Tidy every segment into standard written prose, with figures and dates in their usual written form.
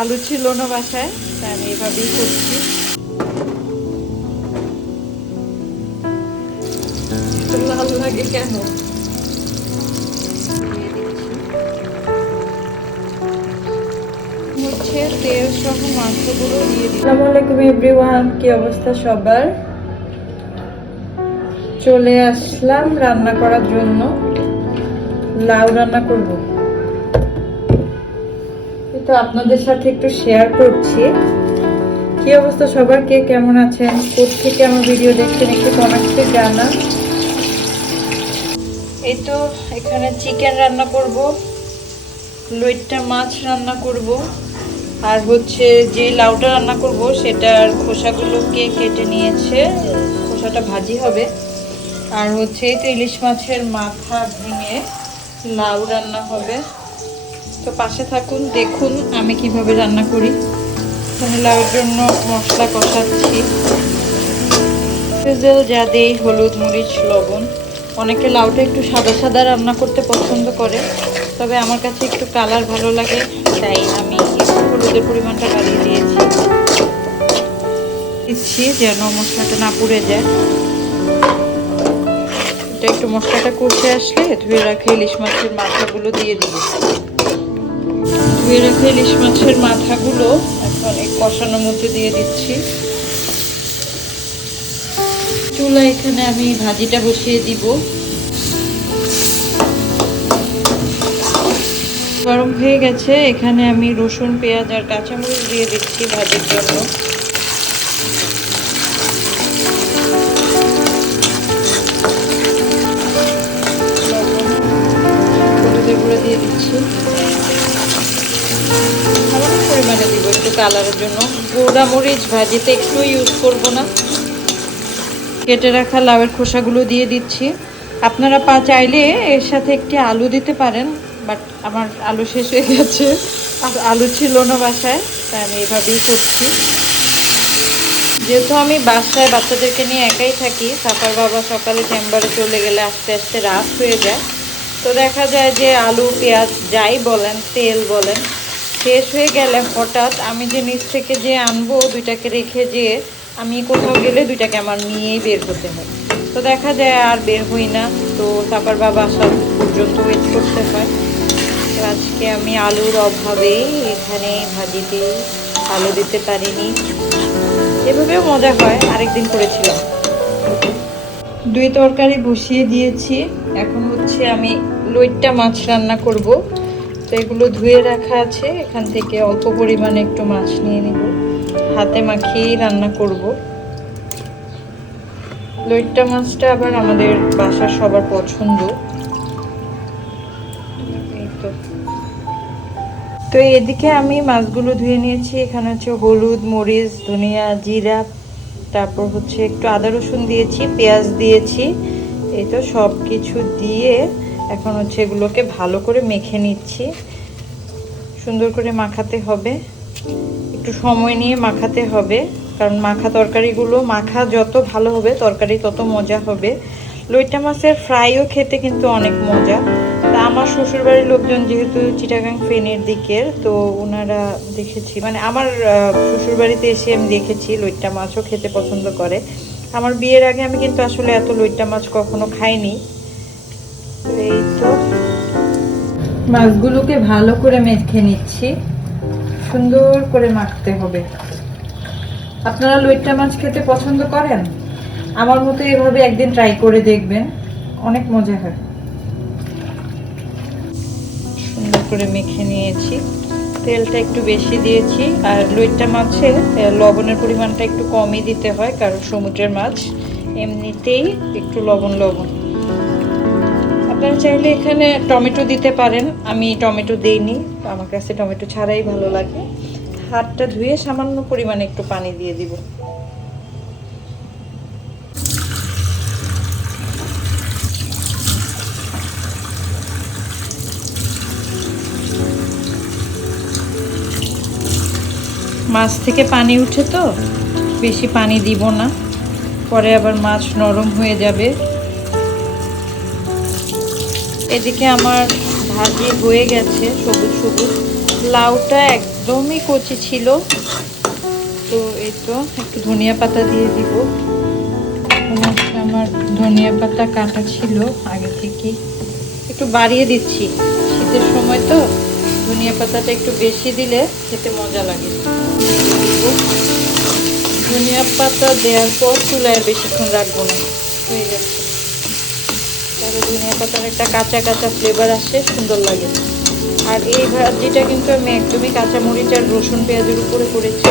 আলু ছিল না বাসায়, তাই আমি এভাবেই করছি। লাল লাগে কেন? হচ্ছে তেল সহ মাংসগুলো দিয়ে দিই। আসসালামু আলাইকুম এভরিওয়ান, কি অবস্থা সবার? চলে আসলাম রান্না করার জন্য। লাউ রান্না করব, তো আপনাদের সাথে একটু শেয়ার করছি। কি অবস্থা সবার, কে কেমন আছেন, কোত্থেকে আমার ভিডিও দেখছেন একটু কমেন্টে জানান। এই তো এখানে চিকেন রান্না করব, লইট্টা মাছ রান্না করব, আর হচ্ছে যে লাউটা রান্না করব সেটার খোসাগুলোকে কেটে নিয়েছে, খোসাটা ভাজি হবে। আর হচ্ছে এই তো ইলিশ মাছের মাথা ভেঙে লাউ রান্না হবে। তো পাশে থাকুন, দেখুন আমি কিভাবে রান্না করি। এখানে লাউর জন্য মশলা কষাচ্ছি, যা দেই হলুদ মরিচ লবণ। অনেকে লাউটা একটু সাদা সাদা রান্না করতে পছন্দ করে, তবে আমার কাছে একটু কালার ভালো লাগে, তাই আমি একটু হলুদের পরিমাণটা বাড়িয়ে দিচ্ছি যেন মশলাটা না পুড়ে যায়। এটা একটু মশলাটা কষে আসলে ধুয়ে রাখা ইলিশ মাছের মাথাগুলো দিয়ে দিব। ধুয়ে রাখা ইলিশ মাছের মাথাগুলো এখন এই কষানোর মধ্যে দিয়ে দিচ্ছি। চুলা এখানে আমি ভাজিটা বসিয়ে দিব। গরম হয়ে গেছে, এখানে আমি রসুন পেঁয়াজ আর কাঁচামরিচ দিয়ে দিচ্ছি ভাজির জন্য। হলুদের গুঁড়ো দিয়ে দিচ্ছি, সামান্য পরিমাণে দিব একটু কালারের জন্য। গুঁড়া মরিচ ভাজিতে একটু ইউজ করব না। কেটে রাখা লাউয়ের খোসাগুলো দিয়ে দিচ্ছি। আপনারা চাইলে এর সাথে একটি আলু দিতে পারেন, বাট আমার আলু শেষ হয়ে গেছে, আর আলু ছিল না বাসায়, তাই আমি এভাবেই করছি। যেহেতু আমি বাসায় বাচ্চাদেরকে নিয়ে একাই থাকি, সাফার বাবা সকালে চেম্বারে চলে গেলে আস্তে আস্তে রাত হয়ে যায়, তো দেখা যায় যে আলু পেঁয়াজ যাই বলেন তেল বলেন শেষ হয়ে গেলে হঠাৎ আমি যে নিচ থেকে যে আনবো দুইটাকে রেখে যে আমি কোথাও গেলে দুইটাকে আমার নিয়েই বের হতে হয়, তো দেখা যায় আর বের হই না। তো সাফার বাবা আসা পর্যন্ত ওয়েট করতে হয়। তো আজকে আমি আলুর অভাবে এখানে ভাজিতে আলু দিতে পারিনি, এভাবেও মজা হয়, আরেকদিন করেছিলাম। দুই তরকারি বসিয়ে দিয়েছি, এখন হচ্ছে আমি লইট্টা মাছ রান্না করব। তো এগুলো ধুয়ে রাখা আছে, এখান থেকে অল্প পরিমাণে একটু মাছ নিয়ে নিব, হাতে মাখিয়েই রান্না করব। লইট্টা মাছটা আবার আমাদের বাসার সবার পছন্দ। তো এদিকে আমি মাছগুলো ধুয়ে নিয়েছি, এখানে হচ্ছে হলুদ মরিচ ধনিয়া জিরা, তারপর হচ্ছে একটু আদা রসুন দিয়েছি, পেঁয়াজ দিয়েছি। এই তো সব কিছু দিয়ে এখন হচ্ছে এগুলোকে ভালো করে মেখে নিচ্ছি। সুন্দর করে মাখাতে হবে, একটু সময় নিয়ে মাখাতে হবে, কারণ মাখা তরকারিগুলো মাখা যত ভালো হবে তরকারি তত মজা হবে। লইট্টা মাছের ফ্রাইও খেতে কিন্তু অনেক মজা। তা আমার শ্বশুরবাড়ির লোকজন যেহেতু চিটাগাং ফেনীর দিকের, তো ওনারা দেখেছি, মানে আমার শ্বশুরবাড়িতে এসে আমি দেখেছি লইট্টা মাছও খেতে পছন্দ করে। আমার বিয়ের আগে আমি কিন্তু আসলে এত লইট্টা মাছ কখনো খাইনি। এই তো মাছগুলোকে ভালো করে মেখে নিচ্ছি, সুন্দর করে মাখতে হবে। আপনারা লইট্টা মাছ খেতে পছন্দ করেন? আমার মতো এভাবে একদিন ট্রাই করে দেখবেন, অনেক মজা হয়। সুন্দর করে মেখে নিয়েছি, তেলটা একটু বেশি দিয়েছি, আর লইট্টা মাছে লবণের পরিমাণটা একটু কমই দিতে হয়, কারণ সমুদ্রের মাছ এমনিতেই একটু লবণ লবণ। আপনারা চাইলে এখানে টমেটো দিতে পারেন, আমি টমেটো দিইনি, আমার কাছে টমেটো ছাড়াই ভালো লাগে। হাতটা ধুয়ে সামান্য পরিমাণে একটু পানি দিয়ে দিব। মাছ থেকে পানি উঠে, তো বেশি পানি দিব না, পরে আবার মাছ নরম হয়ে যাবে। এদিকে আমার ভাজি হয়ে গেছে, সবুজ সবুজ লাউটা একদমই কচি ছিল। তো এই তো একটু ধনিয়া পাতা দিয়ে দিব। আমার ধনিয়া পাতা কাটা ছিল আগে থেকে, একটু বাড়িয়ে দিচ্ছি, শীতের সময় তো ধনিয়া পাতাটা একটু বেশি দিলে খেতে মজা লাগে। ধনিয়া পাতা দেওয়ার পর চুলায় বেশিক্ষণ রাখবো না, হয়ে গেছে। তাহলে ধনিয়া পাতার একটা কাঁচা কাঁচা ফ্লেভার আসে, সুন্দর লাগে। আর এই ভাজিটা কিন্তু আমি একদমই কাঁচা মরিচ আর রসুন পেঁয়াজের উপরে করেছি,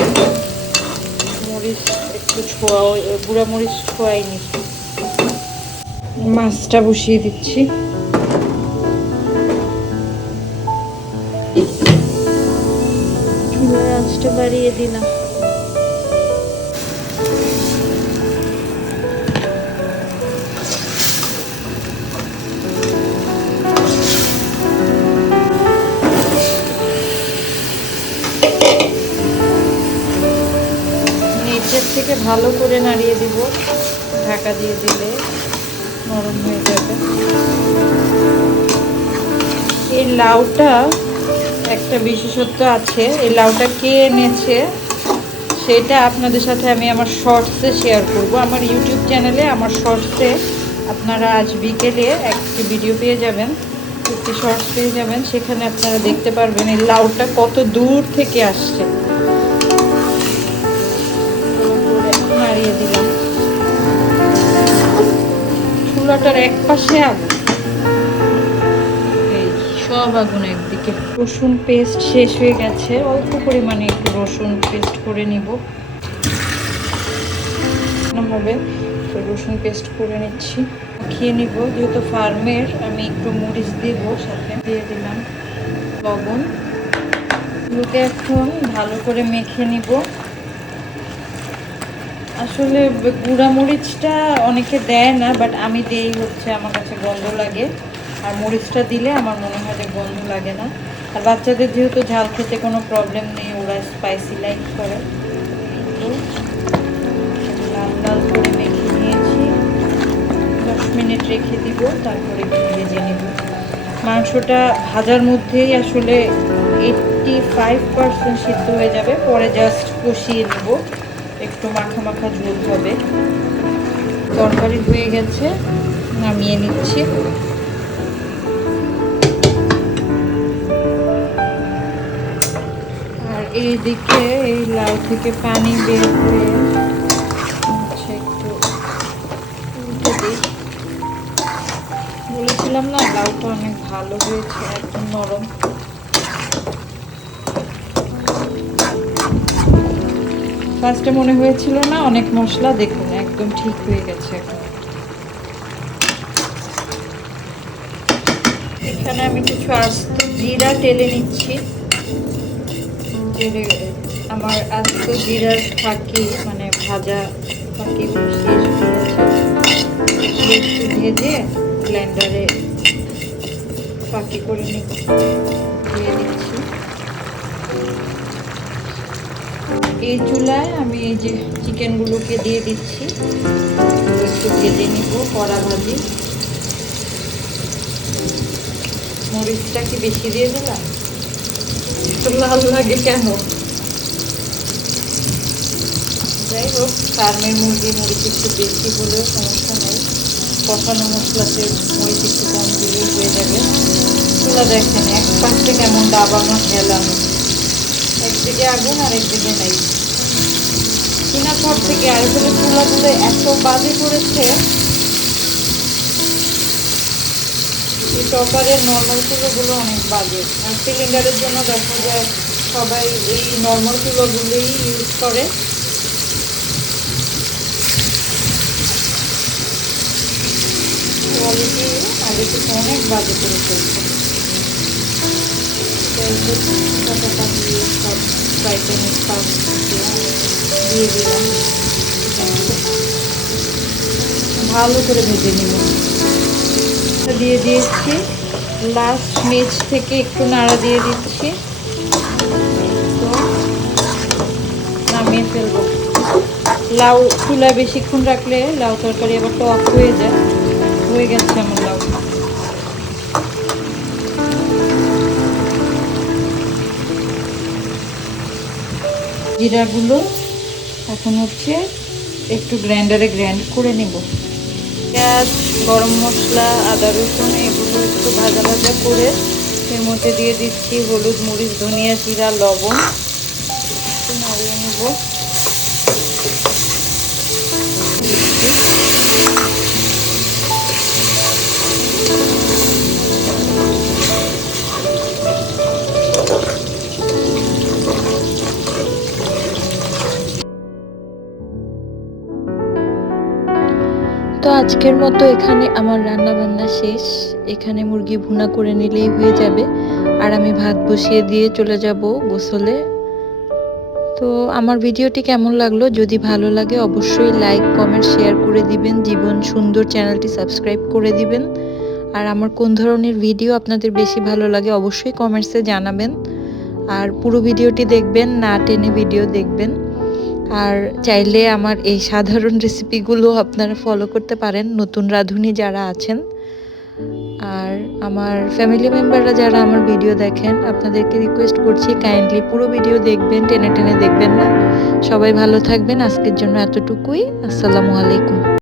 মরিচ একটু ছোঁয়া, গুঁড়া মরিচ ছোঁয়াইনি। মাছটা বসিয়ে দিচ্ছি। আঁচটা বাড়িয়ে দিলাম। নিচের থেকে ভালো করে নাড়িয়ে দিব, ঢাকা দিয়ে দিলে নরম হয়ে যাবে। এই লাউটা একটা বিশেষত্ব আছে, এই লাউটা কে এনেছে সেটা আপনাদের সাথে আমি আমার শর্টসে শেয়ার করব। আমার ইউটিউব চ্যানেলে আমার শর্টসে আপনারা আজ বিকেলে একটি ভিডিও পেয়ে যাবেন, একটি শর্টস পেয়ে যাবেন, সেখানে আপনারা দেখতে পারবেন এই লাউটা কত দূর থেকে আসছে। নাড়িয়ে দিলাম। চুলাটার এক পাশে আগুন, এই সব আগুন একদিকে। রসুন পেস্ট শেষ হয়ে গেছে, অল্প পরিমাণে একটু রসুন পেস্ট করে নিব হবে, তো রসুন পেস্ট করে নিচ্ছি, খেয়ে নিব। যেহেতু ফার্মের, আমি একটু মরিচ দিব, সাথে দিয়ে দিলাম লবণ। এগুলোকে এখন ভালো করে মেখে নিব। আসলে গুঁড়া মরিচটা অনেকে দেয় না, বাট আমি দেই, হচ্ছে আমার কাছে গন্ধ লাগে। আর মরিচটা দিলে আমার মনে হয় যে গন্ধ লাগে না। আর বাচ্চাদের যেহেতু ঝাল খেতে কোনো প্রবলেম নেই, ওরা স্পাইসি লাইক করে। লাল লাল করে মেখে নিয়েছি, 10 মিনিট রেখে দিব, তারপরে ভেজে নেব। মাংসটা ভাজার মধ্যেই আসলে 85% সিদ্ধ হয়ে যাবে, পরে জাস্ট কষিয়ে নেব, একটু মাখা মাখা ঝোল হবে। তরকারি হয়ে গেছে, নামিয়ে নিচ্ছি। আর এইদিকে এই লাউ থেকে পানি বের হয়ে একটু উল্টে দিই। বলেছিলাম না, লাউটা অনেক ভালো হয়েছে, একদম নরম। ফার্স্টে মনে হয়েছিল না অনেক মশলা, দেখুন একদম ঠিক হয়ে গেছে এখন। এখানে আমি কিছু আস্ত জিরা টেলে নিচ্ছি। আমার আস্ত জিরার ফাঁকি, মানে ভাজা ফাঁকি শেষ হয়ে গেছে, একটু ভেজে ব্লেন্ডারে ফাঁকি করে দিয়ে দিচ্ছি। এই চুলায় আমি এই যে চিকেনগুলোকে দিয়ে দিচ্ছি, একটু ভেজে নিব, কড়া ভাজি। মরিচটা কি বেশি দিয়ে দিলাম? লাল লাগে কেন? যাই হোক, ফার্মের মুরগি মরিচ একটু বেশি হলেও সমস্যা নেই, কষানো মশলাতে মরিচ একটু কম দিলেও হয়ে যাবে। চুলা দেখেন এক পাশে কেমন দাবানো হেলানো, একদিকে আগুন আর একদিকে নেই। কিনা সব থেকে আর আসলে চুলাগুলো এত বাজে করেছে। এই টপারের নর্মাল চুলোগুলো অনেক বাজে, আর সিলিন্ডারের জন্য দেখা যায় সবাই এই নর্মাল চুলোগুলোই ইউজ করে। কোয়ালিটি আগে থেকে অনেক বাজে করে চলছে। দিয়ে সব ফ্রাই প্যানে দিয়ে দিলাম, ভালো করে ভেজে নিব। দিয়ে দিয়েছি, লাস্ট নিচ থেকে একটু নাড়া দিয়ে দিচ্ছি, তো নামিয়ে ফেলবো। লাউ চুলায় বেশিক্ষণ রাখলে লাউ তরকারি আবার টক হয়ে যায়। হয়ে গেছে আমার লাউ। জিরাগুলো এখন হচ্ছে একটু গ্রাইন্ডারে গ্রাইন্ড করে নেব। পেঁয়াজ, গরম মশলা, আদা রসুন এগুলো একটু ভাজা ভাজা করে এর মধ্যে দিয়ে দিচ্ছি হলুদ, মরিচ, ধনিয়া, জিরা, লবণ। একটু নাড়িয়ে নেব। তো আজকের মতো এখানে আমার রান্না বান্না শেষ। এখানে মুরগি ভুনা করে নিলেই হয়ে যাবে, আর আমি ভাত বসিয়ে দিয়ে চলে যাব গোসলে। তো আমার ভিডিওটি কেমন লাগলো, যদি ভালো লাগে অবশ্যই লাইক, কমেন্ট, শেয়ার করে দিবেন। জীবন সুন্দর চ্যানেলটি সাবস্ক্রাইব করে দিবেন। আর আমার কোন ধরনের ভিডিও আপনাদের বেশি ভালো লাগে অবশ্যই কমেন্টসে জানাবেন। আর পুরো ভিডিওটি দেখবেন, না টেনে ভিডিও দেখবেন। আর চাইলে আমার এই সাধারণ রেসিপিগুলো আপনারা ফলো করতে পারেন, নতুন রাঁধুনি যারা আছেন। আর আমার ফ্যামিলি মেম্বাররা যারা আমার ভিডিও দেখেন, আপনাদেরকে রিকোয়েস্ট করছি কাইন্ডলি পুরো ভিডিও দেখবেন, টেনে টেনে দেখবেন না। সবাই ভালো থাকবেন। আজকের জন্য এতটুকুই। আসসালামু আলাইকুম।